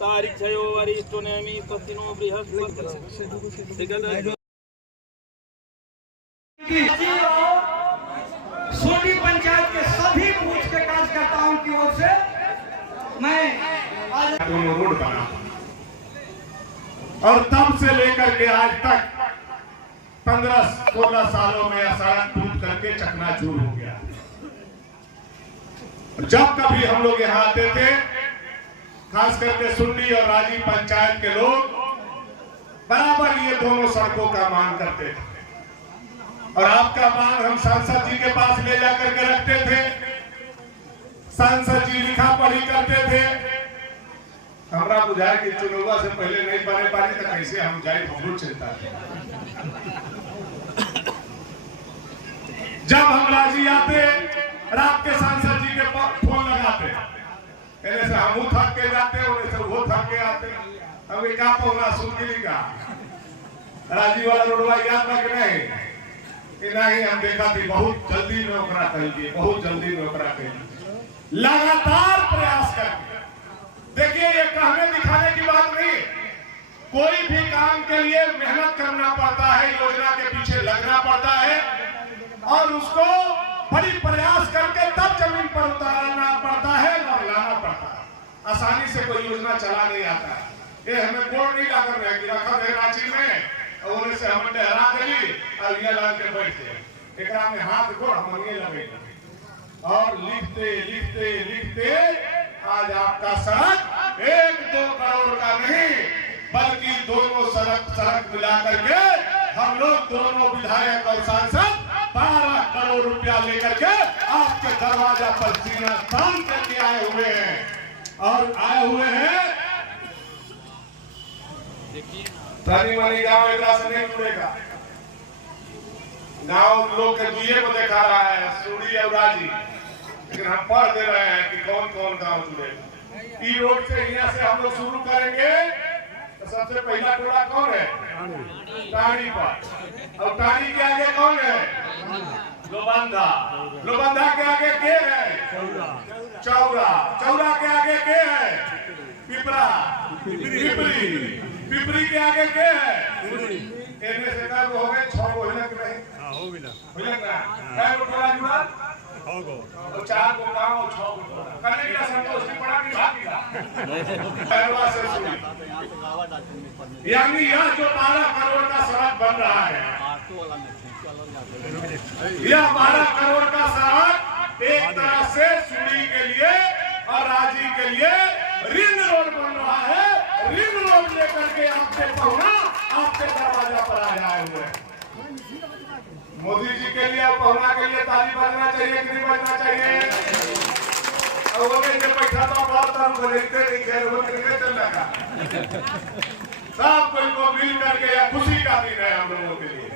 अंतरिक्षयो वरिष्ठो नेमि तस्तिनो बृहस्पति। सोनी पंचायत के सभी बूथ के कार्यकर्ताओं की ओर से मैं आज रोड बना और तब से लेकर के आज तक 15-16 सालों में सड़क टूट करके चकनाचूर हो गया। जब कभी हम लोग यहाँ आते थे, खास करके सुंडी और राजी पंचायत के लोग बराबर ये दोनों सड़कों का मांग करते थे और आपका मांग हम सांसद जी के पास ले जाकर के रखते थे। सांसद जी लिखा पढ़ी करते थे। हमरा बुझाए कि चुनाव से पहले नहीं बने पानी तो कैसे हम जाए बहुत चिंता थी। जब हम राजी आते, रात के सांसद जी के फोन लगाते, ऐसे से हम थक के जाते, उन्हें से वो थक के आते। हमें क्या पौना सुनगिरी का राजी वाला रोडवा याद रख नहीं नहीं हम देखा थी। बहुत जल्दी नौकरा कहिए, बहुत जल्दी नौकरा कहिए। लगातार प्रयास करके देखिए, ये कहने दिखाने की बात नहीं। कोई भी काम के लिए मेहनत करना पड़ता है, योजना के पीछे लगना पड़ता है और उसको बड़ी प्रयास करके तब जमीन पर उतारना पड़ता है और लाना पड़ता है। आसानी से कोई योजना चला नहीं आता है। ये हमें कोड नहीं ला कर रखा है रांची में और से हम डरा देली और ये ला के बैठे एकरा में हाथ गोड़ हम ये लगे और लिखते लिखते लिखते आज आपका सड़क 1-2 करोड़ का नहीं बल्कि दोनों सड़क मिला करके हम लोग दोनों विधायक और सांसद 12 करोड़ रुपया लेकर के आपके दरवाजा पर सीना तान करके आए हुए हैं और आए हुए हैं। तनी मनी गाँव एक से नहीं जुड़ेगा। गाँव लोग के दुए को देखा रहा है सूरी और राजी, लेकिन हम पढ़ दे रहे हैं कि कौन कौन गाँव जुड़ेगा। ई रोड से यहाँ से हम लोग शुरू करेंगे तो सबसे पहला टोला कौन है? टाड़ी पर। और टाड़ी के आगे कौन है? लोबंदा। लोबंदा के आगे के है? चौरा। चौरा के आगे के है? पिपरा। पिपरी। पिपरी के आगे के है? इनमें से कब हो गए 6 गो हिलक रहे। हां हो गया। हिलक ना काय को टोला जुड़ा? 6 गो। और 4 गो गांव और 6 गो टोला। करने का संतोष पड़ा कि भाग पहलवा से सुनी। यानी यह जो 12 करोड़ का सड़क बन रहा है, यह 12 करोड़ का सड़क एक तरह से सुनी के लिए और राजी के लिए रिंग रोड बन रहा है। रिंग रोड लेकर के आपसे पहुंचा आपके दरवाजा पर आ जाए हुए। मोदी जी के लिए और पहुंचा के लिए ताली बजना चाहिए कि नहीं बजना चाहिए? और वो जब बैठा तो बहुत हम खरीदते नहीं गए, वो कितने चल लगा सब कोई को मिल करके या खुशी का दिन है हम लोगों के लिए।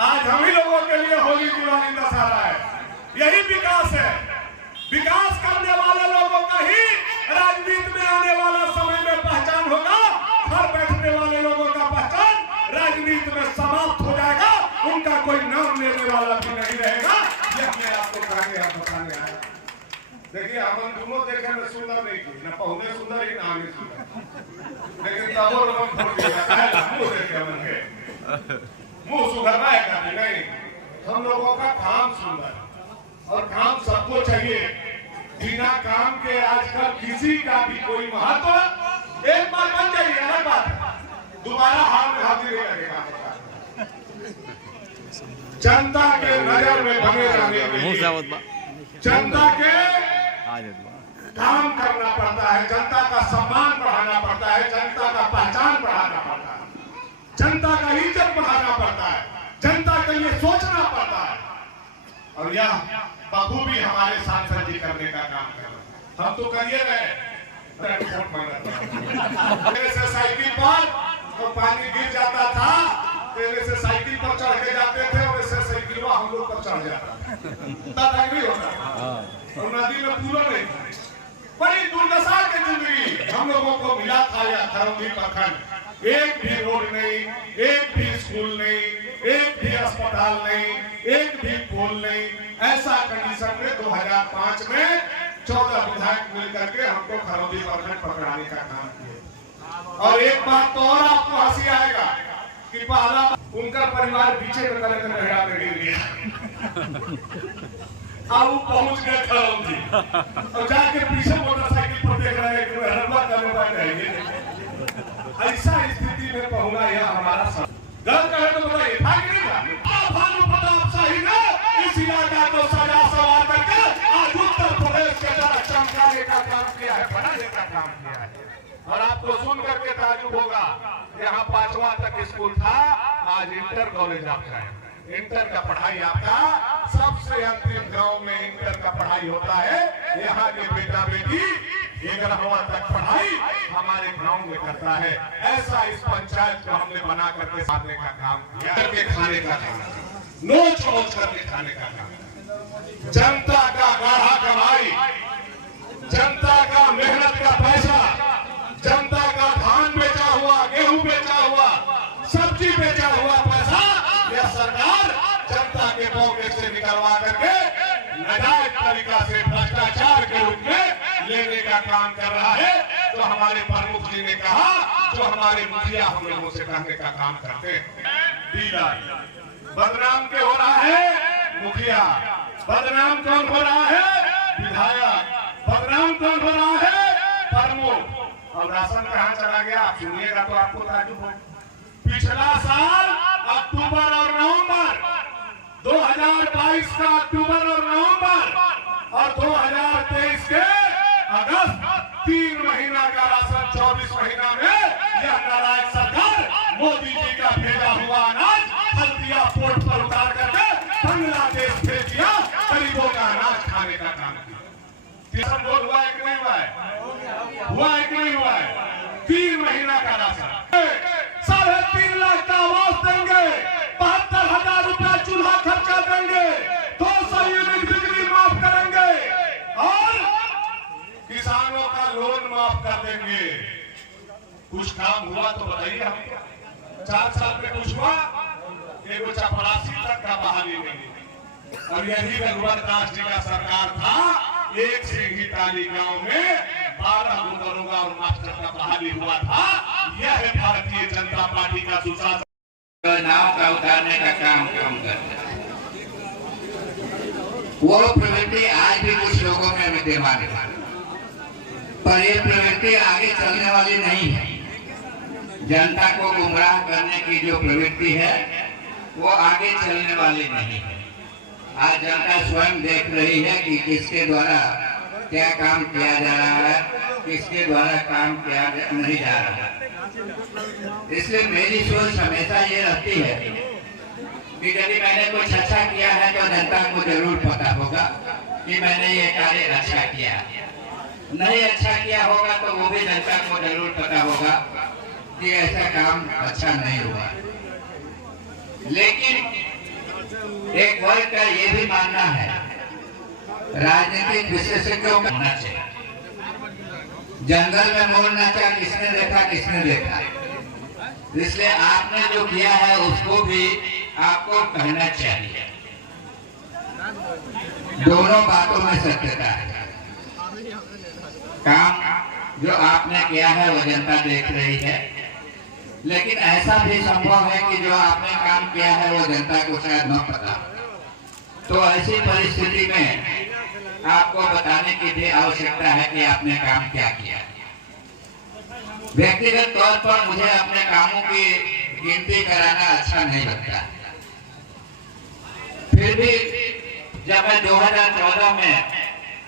आज हम ही लोगों के लिए होली दिवाली दशहरा है। यही विकास है। विकास करने वाले लोगों का ही राजनीति में आने वाला समय में पहचान होगा। घर बैठने वाले लोगों का पहचान राजनीति में समाप्त हो जाएगा। उनका कोई नाम लेने वाला भी नहीं रहेगा। यह मैं आपको बताने आया। देखिए हम दोनों देखने में सुंदर नहीं थी, न पहुंचे सुंदर ही नाम ही सुंदर, लेकिन तब मुंह सुधरना है कभी नहीं। हम लोगों का काम सुंदर और काम सबको चाहिए। बिना काम के आजकल किसी का भी कोई महत्व एक बार बन जाइए अलग बात है, दोबारा हाथ में हाथ नहीं लगेगा। जनता के नजर में बने रहने के लिए जनता के काम करना पड़ता है, जनता का सम्मान बढ़ाना पड़ता है, जनता का पहचान बढ़ाना पड़ता है, जनता का इज्जत बढ़ाना पड़ता है, जनता के लिए सोचना पड़ता है। और यह बखूबी हमारे सांसद जी करने का काम कर रहे हैं। हम तो करिए रहे मेरे से साइकिल पर तो पानी गिर जाता था, तेरे से साइकिल पर चढ़ के जाते थे और इससे साइकिल हम लोग पर चढ़ जाता था, नहीं होता और नदी में पूरा नहीं। बड़ी दुर्दशा की जिंदगी हम लोगों को मिला था। या धर्मवी प्रखंड एक भी रोड नहीं, एक भी स्कूल नहीं, एक भी अस्पताल नहीं, एक भी पुल नहीं। ऐसा कंडीशन में 2005 में 14 विधायक मिलकर के हमको खरौदी प्रखंड पकड़ाने का काम किया। और एक बात तो और आपको हंसी आएगा कि पहला उनका परिवार पीछे में गलत नहरा में गिर गया। अब वो पहुंच गए खरौदी और जाके पीछे मोटरसाइकिल पर देख रहे हैं कि हरबा करने वाले रहेंगे। ऐसा स्थिति में पहुंचा यह हमारा सब गलत कहे तो बताइए था कि नहीं था? भानु प्रताप शाही ने इस इलाका को सजा सवार करके आज उत्तर प्रदेश के तरह चमकाने का काम किया है, बनाने का काम किया है। और आपको सुन करके ताजुब होगा, यहाँ 5वां तक स्कूल था, आज इंटर कॉलेज आपका है। इंटर का पढ़ाई आपका सबसे अंतिम गांव में इंटर का पढ़ाई होता है। यहाँ के बेटा बेटी 11वां तक पढ़ाई हमारे गांव में करता है। ऐसा इस पंचायत को हमने बना करके साधने का काम किया, करके खाने का काम, नोच नोच करके खाने का काम। जनता का गाढ़ा कमाई, जनता का मेहनत का पैसा, जनता का धान बेचा हुआ, गेहूं बेचा हुआ, सब्जी बेचा हुआ पैसा यह सरकार जनता के पॉकेट से निकलवा करके नाजायज तरीका से भ्रष्टाचार के रूप में लेने का काम कर रहा है। तो हमारे प्रमुख जी ने कहा, जो हमारे मुखिया हम लोगों से कहने का काम करते हैं, डीलर बदनाम के हो रहा है, मुखिया बदनाम कौन हो रहा है, विधायक बदनाम कौन हो रहा है, प्रमुख। और राशन कहाँ चला गया आप सुनिएगा तो आपको ताजुब हो। पिछला साल अक्टूबर और नवंबर 2022 का अक्टूबर और नवंबर और 2023 के अगस्त 3 महीना का राशन 24 महीना में यह नालायक सरकार मोदी जी का भेजा हुआ अनाज हल्दिया पोर्ट पर उतार करके बांग्लादेश भेज दिया, गरीबों का अनाज खाने का काम किया। वोट हुआ है कि नहीं हुआ है? हुआ है कि नहीं हुआ है? 3 महीना का राशन, 3.5 लाख का आवास देंगे, 72,000 रुपया चूल्हा खर्चा देंगे, 200 यूनिट बिजली माफ करेंगे और किसानों का लोन माफ कर देंगे। कुछ काम हुआ तो बताइए हमको। 4 साल में कुछ हुआ? एगो चपरासी तक का बहाली नहीं। और यही रघुवर दास जी का सरकार था, एक सिंही ताली गांव में 12 दरोगा और मास्टर का बहाली हुआ था। यह है भारतीय जनता पार्टी का सुशासन। नाव का उतारने का काम करते हैं। वो प्रवृत्ति आज भी कुछ लोगों में विद्यमान है, पर ये प्रवृत्ति आगे चलने वाली नहीं है। जनता को गुमराह करने की जो प्रवृत्ति है वो आगे चलने वाली नहीं है। आज जनता स्वयं देख रही है कि किसके द्वारा क्या काम किया जा रहा है, किसके द्वारा काम किया नहीं जा रहा है। इसलिए मेरी सोच हमेशा ये रहती है कि यदि मैंने कुछ अच्छा किया है तो जनता को जरूर पता होगा कि मैंने ये कार्य अच्छा किया। नहीं अच्छा किया होगा तो वो भी जनता को जरूर पता होगा कि ऐसा काम अच्छा नहीं हुआ। लेकिन एक वर्ग का ये भी मानना है, राजनीतिक विशेषज्ञों का होना चाहिए। जंगल में मोर नाचा किसने देखा, किसने देखा। इसलिए आपने जो किया है उसको भी आपको कहना चाहिए। दोनों बातों में सत्यता है। काम जो आपने किया है वो जनता देख रही है, लेकिन ऐसा भी संभव है कि जो आपने काम किया है वो जनता को शायद न पता। तो ऐसी परिस्थिति में आपको बताने की भी आवश्यकता है कि आपने काम क्या किया। व्यक्तिगत तौर पर मुझे अपने कामों की गिनती कराना अच्छा नहीं लगता। फिर भी जब मैं 2014 में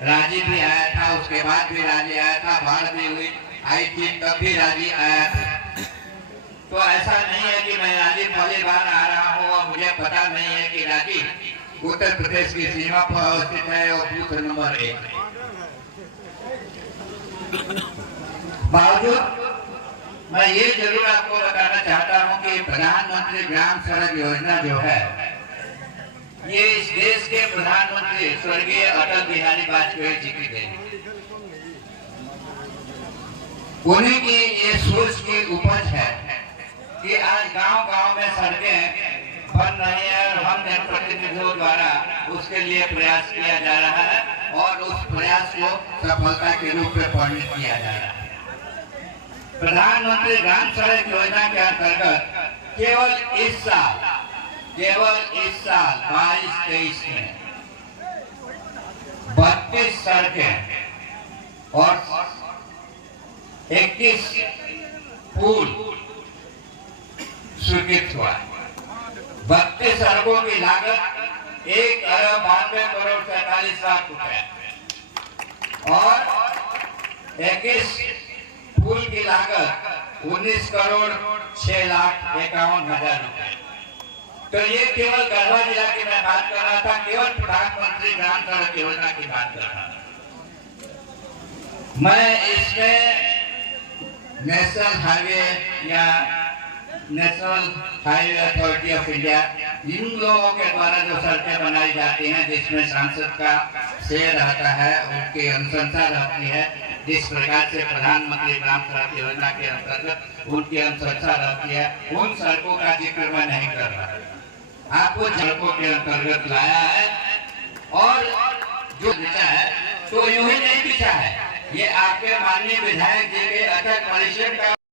राजी भी आया था, उसके बाद भी राजी आया था, बाढ़ भी हुई आई थी तब भी राजी आया था। तो ऐसा नहीं है कि मैं राजी पहली बार आ रहा हूँ और मुझे पता नहीं है कि राजी उत्तर प्रदेश की सीमा पर अवस्थित है और बूथ नंबर 1 है। बावजूद मैं ये जरूर आपको बताना चाहता हूँ कि प्रधानमंत्री ग्राम सड़क योजना जो है, ये इस देश के प्रधानमंत्री स्वर्गीय अटल बिहारी वाजपेयी जी की देन, उन्हीं की ये सोच की उपज है कि आज गांव-गांव में सड़कें बन रही है और हम जनप्रतिनिधियों द्वारा उसके लिए प्रयास किया जा रहा है। और उस प्रयास को सफलता के रूप में परिणत किया जा रहा है। प्रधानमंत्री ग्राम सड़क योजना के अंतर्गत केवल इस साल 22-23 में 32 सड़कें और 21 पुल स्वीकृत हुआ। 32 सड़कों की लागत 1,92,47,00,000 रुपए और 21 पुल की लागत 19,06,51,000 रुपए। तो ये केवल गढ़वा जिला की मैं बात कर रहा था, केवल प्रधानमंत्री ग्राम सड़क योजना की बात कर रहा था। मैं इसमें नेशनल हाईवे या national highway authority of India in लोगों के द्वारा जो सड़कें बनाई जाती हैं, जिसमें सांसद का शेयर रहता है, उनकी अनुशंसा रहती है, जिस प्रकार से प्रधानमंत्री ग्राम सड़क योजना के अंतर्गत उनकी अनुशंसा रहती है, उन सड़कों का जिक्र मैं नहीं कर रहा। आपको सड़कों के अंतर्गत लाया है और जो बिछा है तो यूं ही नहीं बिछा है, ये आपके माननीय विधायक जी के अथक परिश्रम का